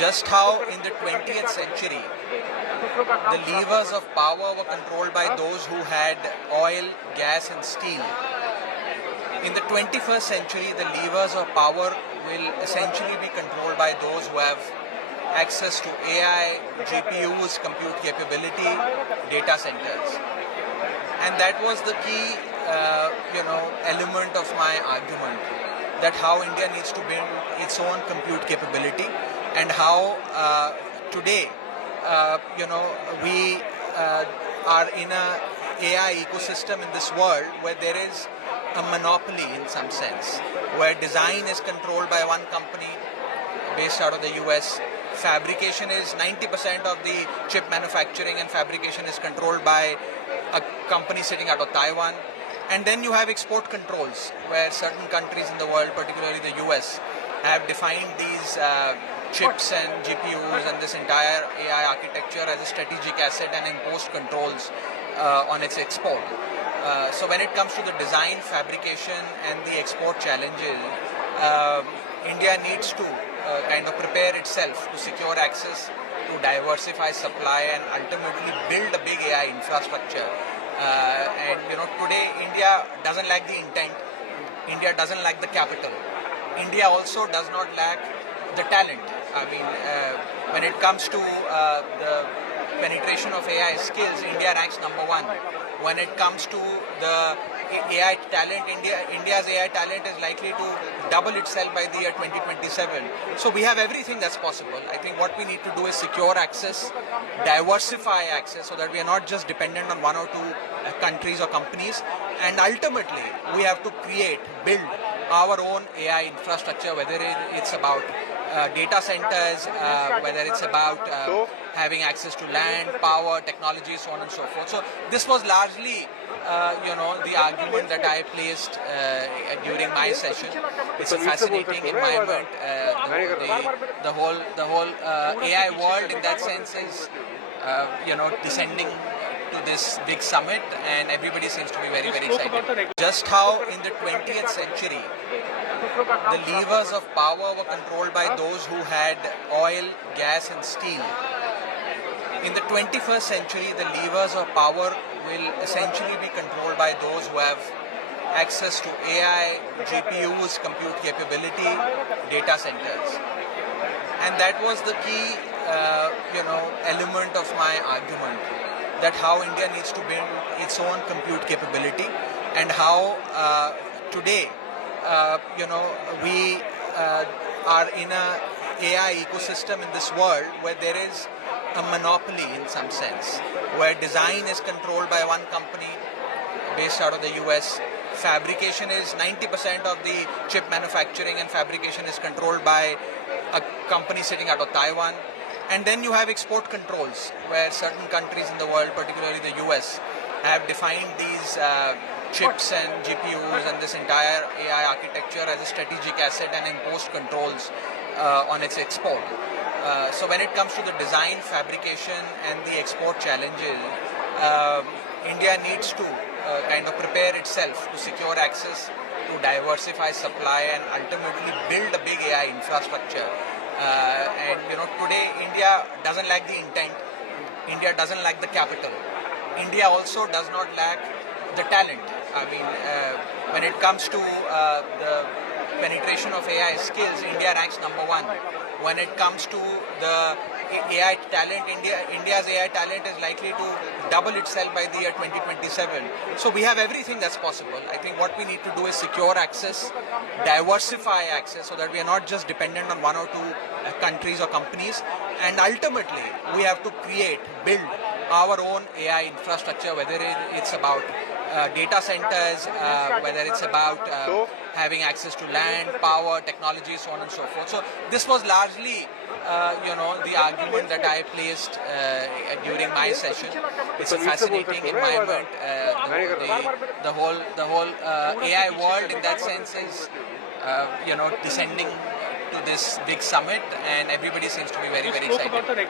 Just how in the 20th century the levers of power were controlled by those who had oil, gas and steel. In the 21st century, the levers of power will essentially be controlled by those who have access to AI, GPUs, compute capability, data centers. And that was the key, element of my argument, that how India needs to build its own compute capability, and how today, we are in a AI ecosystem in this world where there is a monopoly in some sense, where design is controlled by one company based out of the US. Fabrication is 90% of the chip manufacturing and fabrication is controlled by a company sitting out of Taiwan. And then you have export controls, where certain countries in the world, particularly the US, have defined these chips and GPUs and this entire AI architecture as a strategic asset and imposed controls on its export. So when it comes to the design, fabrication and the export challenges, India needs to kind of prepare itself to secure access, to diversify supply and ultimately build a big AI infrastructure. Today India doesn't lack the intent, India doesn't lack the capital. India also does not lack the talent. I mean, when it comes to the penetration of AI skills, India ranks number one. When it comes to the AI talent, India's AI talent is likely to double itself by the year 2027. So we have everything that's possible. I think what we need to do is secure access, diversify access so that we are not just dependent on one or two countries or companies. And ultimately, we have to build our own AI infrastructure, whether it's about data centers, whether it's about having access to land, power, technology, so on and so forth. So this was largely, the argument that I placed during my session. It's a fascinating environment. The whole AI world, in that sense, is descending to this big summit, and everybody seems to be very, very excited. Just how in the 20th century the levers of power were controlled by those who had oil, gas and steel. In the 21st century, the levers of power will essentially be controlled by those who have access to AI, GPUs, compute capability, data centers. And that was the key, element of my argument, that how India needs to build its own compute capability, and how today, we are in a AI ecosystem in this world where there is a monopoly in some sense, where design is controlled by one company based out of the US. Fabrication is 90% of the chip manufacturing and fabrication is controlled by a company sitting out of Taiwan. And then you have export controls, where certain countries in the world, particularly the US, have defined these chips and GPUs and this entire AI architecture as a strategic asset and imposed controls on its export. So when it comes to the design, fabrication and the export challenges, India needs to kind of prepare itself to secure access, to diversify supply and ultimately build a big AI infrastructure. Today India doesn't lack the intent, India doesn't lack the capital. India also does not lack the talent. I mean, when it comes to the penetration of AI skills, India ranks number one. When it comes to the AI talent, India's AI talent is likely to double itself by the year 2027. So we have everything that's possible. I think what we need to do is secure access, diversify access so that we are not just dependent on one or two countries or companies. And ultimately, we have to build our own AI infrastructure, whether it's about data centers, whether it's about having access to land, power, technology, so on and so forth. So this was largely, the argument that I placed during my session. It's a fascinating environment. The whole AI world, in that sense, is descending to this big summit, and everybody seems to be very, very excited.